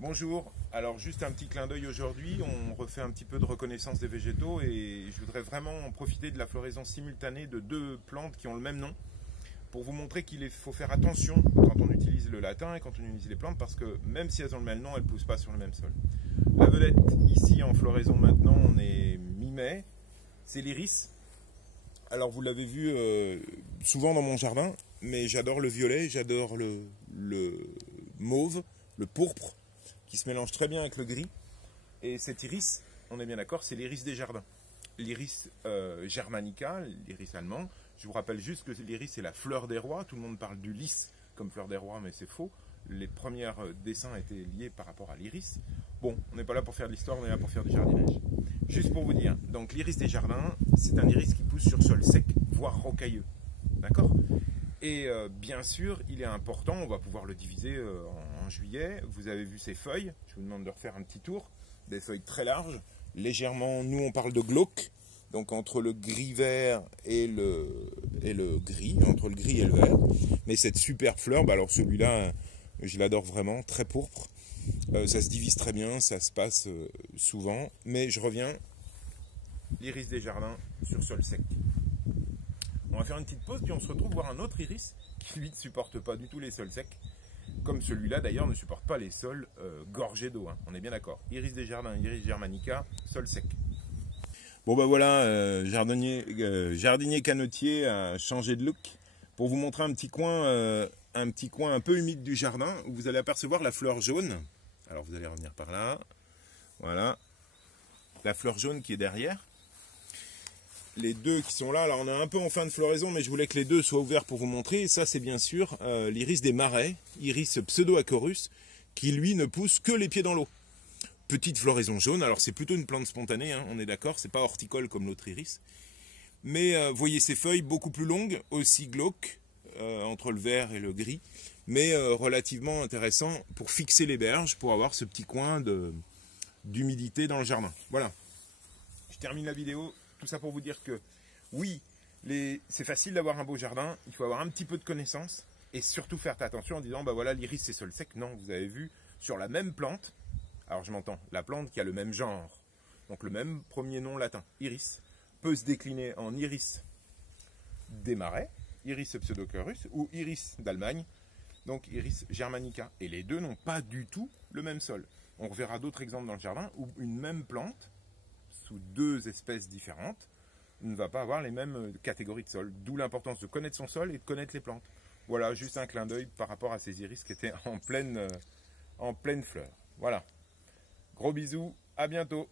Bonjour, alors juste un petit clin d'œil aujourd'hui, on refait un petit peu de reconnaissance des végétaux et je voudrais vraiment en profiter de la floraison simultanée de deux plantes qui ont le même nom pour vous montrer qu'il faut faire attention quand on utilise le latin et quand on utilise les plantes parce que même si elles ont le même nom, elles ne poussent pas sur le même sol. La vedette ici en floraison maintenant, on est mi-mai, c'est l'iris. Alors vous l'avez vu souvent dans mon jardin, mais j'adore le violet, j'adore le mauve, le pourpre, qui se mélange très bien avec le gris. Et cet iris, on est bien d'accord, c'est l'iris des jardins. L'iris germanica, l'iris allemand. Je vous rappelle juste que l'iris est la fleur des rois. Tout le monde parle du lys comme fleur des rois, mais c'est faux. Les premiers dessins étaient liés par rapport à l'iris. Bon, on n'est pas là pour faire de l'histoire, on est là pour faire du jardinage. Juste pour vous dire, donc l'iris des jardins, c'est un iris qui pousse sur sol sec, voire rocailleux. D'accord ? Et bien sûr, il est important, on va pouvoir le diviser en juillet. Vous avez vu ces feuilles, je vous demande de refaire un petit tour. Des feuilles très larges, légèrement, nous on parle de glauque, donc entre le gris-vert et le gris, entre le gris et le vert. Mais cette super fleur, bah alors celui-là, je l'adore vraiment, très pourpre. Ça se divise très bien, ça se passe souvent. Mais je reviens, l'iris des jardins sur sol sec. On va faire une petite pause, puis on se retrouve voir un autre iris qui lui ne supporte pas du tout les sols secs. Comme celui-là d'ailleurs ne supporte pas les sols gorgés d'eau, hein. On est bien d'accord. Iris des jardins, iris germanica, sol sec. Bon ben voilà, jardinier canotier a changé de look pour vous montrer un petit coin un peu humide du jardin où vous allez apercevoir la fleur jaune. Alors vous allez revenir par là. Voilà. La fleur jaune qui est derrière. Les deux qui sont là, alors on est un peu en fin de floraison, mais je voulais que les deux soient ouverts pour vous montrer. Et ça, c'est bien sûr l'iris des marais, iris pseudo-acorus, qui lui ne pousse que les pieds dans l'eau. Petite floraison jaune, alors c'est plutôt une plante spontanée, hein, on est d'accord, c'est pas horticole comme l'autre iris. Mais voyez ces feuilles beaucoup plus longues, aussi glauques, entre le vert et le gris, mais relativement intéressant pour fixer les berges, pour avoir ce petit coin d'humidité dans le jardin. Voilà, je termine la vidéo. Tout ça pour vous dire que oui, c'est facile d'avoir un beau jardin, il faut avoir un petit peu de connaissances et surtout faire attention en disant bah voilà l'iris c'est sol sec. Non, vous avez vu sur la même plante, alors je m'entends, la plante qui a le même genre, donc le même premier nom latin, iris, peut se décliner en iris des marais, iris pseudocorus ou iris d'Allemagne, donc iris germanica. Et les deux n'ont pas du tout le même sol. On reverra d'autres exemples dans le jardin où une même plante sous deux espèces différentes, ne va pas avoir les mêmes catégories de sol. D'où l'importance de connaître son sol et de connaître les plantes. Voilà, juste un clin d'œil par rapport à ces iris qui étaient en pleine fleur. Voilà. Gros bisous, à bientôt.